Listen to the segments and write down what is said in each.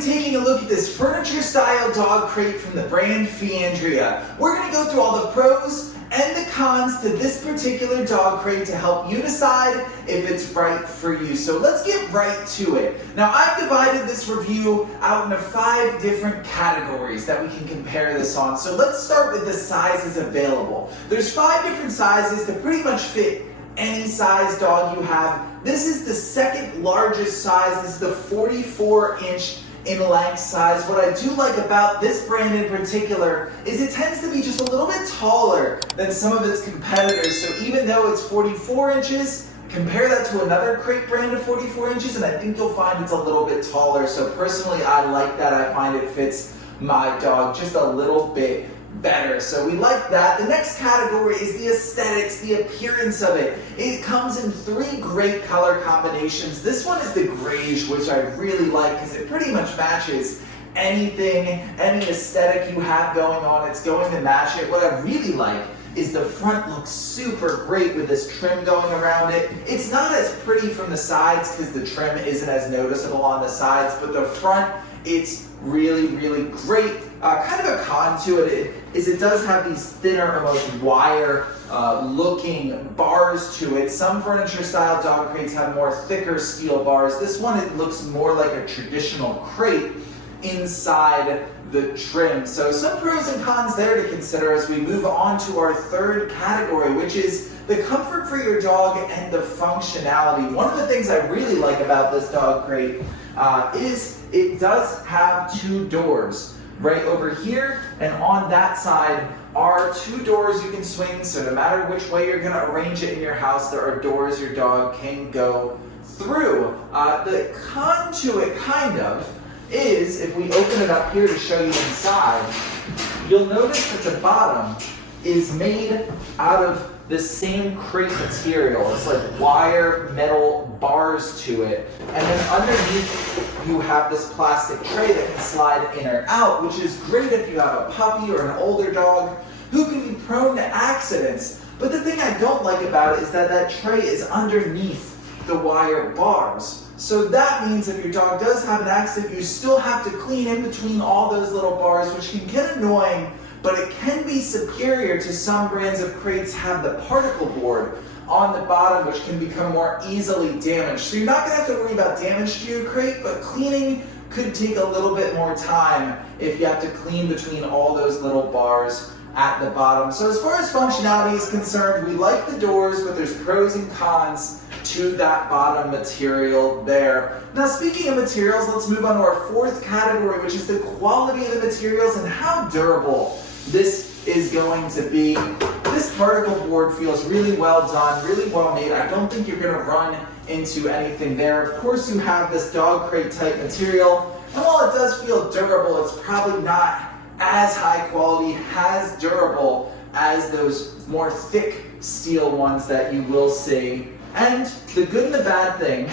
be taking a look at this furniture-style dog crate from the brand Feandrea. We're going to go through all the pros and the cons to this particular dog crate to help you decide if it's right for you. So let's get right to it. Now, I've divided this review out into 5 different categories that we can compare this on. So let's start with the sizes available. There's 5 different sizes to pretty much fit any size dog you have. This is the second largest size. This is the 44-inch in length size. What I do like about this brand in particular is it tends to be just a little bit taller than some of its competitors. So even though it's 44 inches, compare that to another crate brand of 44 inches and I think you'll find it's a little bit taller. So personally, I like that. I find it fits my dog just a little bit better. So we like that. The next category is the aesthetics, the appearance of it. It comes in 3 great color combinations. This one is the grayish, which I really like because it pretty much matches anything, any aesthetic you have going on. It's going to match it. What I really like is the front looks super great with this trim going around it. It's not as pretty from the sides because the trim isn't as noticeable on the sides, but the front, it's really, really great. Kind of a con to it is it does have these thinner, almost wire looking bars to it. Some furniture style dog crates have more thicker steel bars. This one, it looks more like a traditional crate inside the trim. So some pros and cons there to consider as we move on to our third category, which is the comfort for your dog and the functionality. One of the things I really like about this dog crate is it does have 2 doors. Right over here and on that side are 2 doors you can swing, so no matter which way you're going to arrange it in your house, there are doors your dog can go through. The con to it kind of is, if we open it up here to show you inside, you'll notice that the bottom is made out of the same crate material. It's like wire metal bars to it. And then underneath you have this plastic tray that can slide in or out, which is great if you have a puppy or an older dog who can be prone to accidents. But the thing I don't like about it is that that tray is underneath the wire bars. So that means if your dog does have an accident, you still have to clean in between all those little bars, which can get annoying, but it can be superior to some brands of crates have the particle board on the bottom, which can become more easily damaged. So you're not going to have to worry about damage to your crate, but cleaning could take a little bit more time if you have to clean between all those little bars at the bottom. So as far as functionality is concerned, we like the doors, but there's pros and cons to that bottom material there. Now, speaking of materials, let's move on to our 4th category, which is the quality of the materials and how durable this is going to be. This particle board feels really well done, really well made. I don't think you're going to run into anything there. Of course, you have this dog crate type material, and while it does feel durable, it's probably not as high quality, as durable as those more thick steel ones that you will see. And the good and the bad thing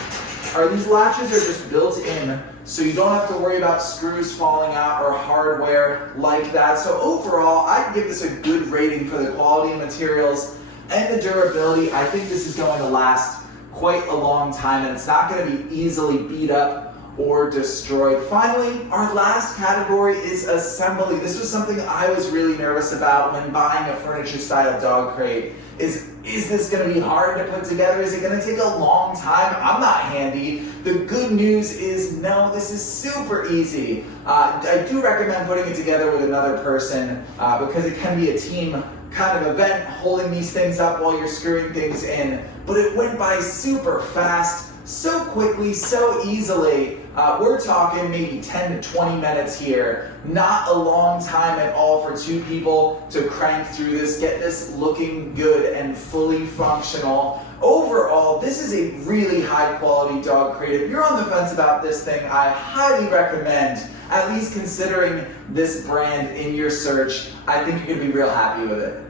are these latches are just built in, so you don't have to worry about screws falling out or hardware like that. So overall, I'd give this a good rating for the quality of materials and the durability. I think this is going to last quite a long time, and it's not going to be easily beat up or destroyed. Finally, our last category is assembly. This was something I was really nervous about when buying a furniture-style dog crate. Is this going to be hard to put together? Is it going to take a long time? I'm not handy. The good news is no, this is super easy. I do recommend putting it together with another person because it can be a team kind of event, holding these things up while you're screwing things in. But it went by super fast, so quickly, so easily. We're talking maybe 10 to 20 minutes here. Not a long time at all for 2 people to crank through this, get this looking good and fully functional. Overall, this is a really high quality dog crate. If you're on the fence about this thing, I highly recommend at least considering this brand in your search. I think you're going to be real happy with it.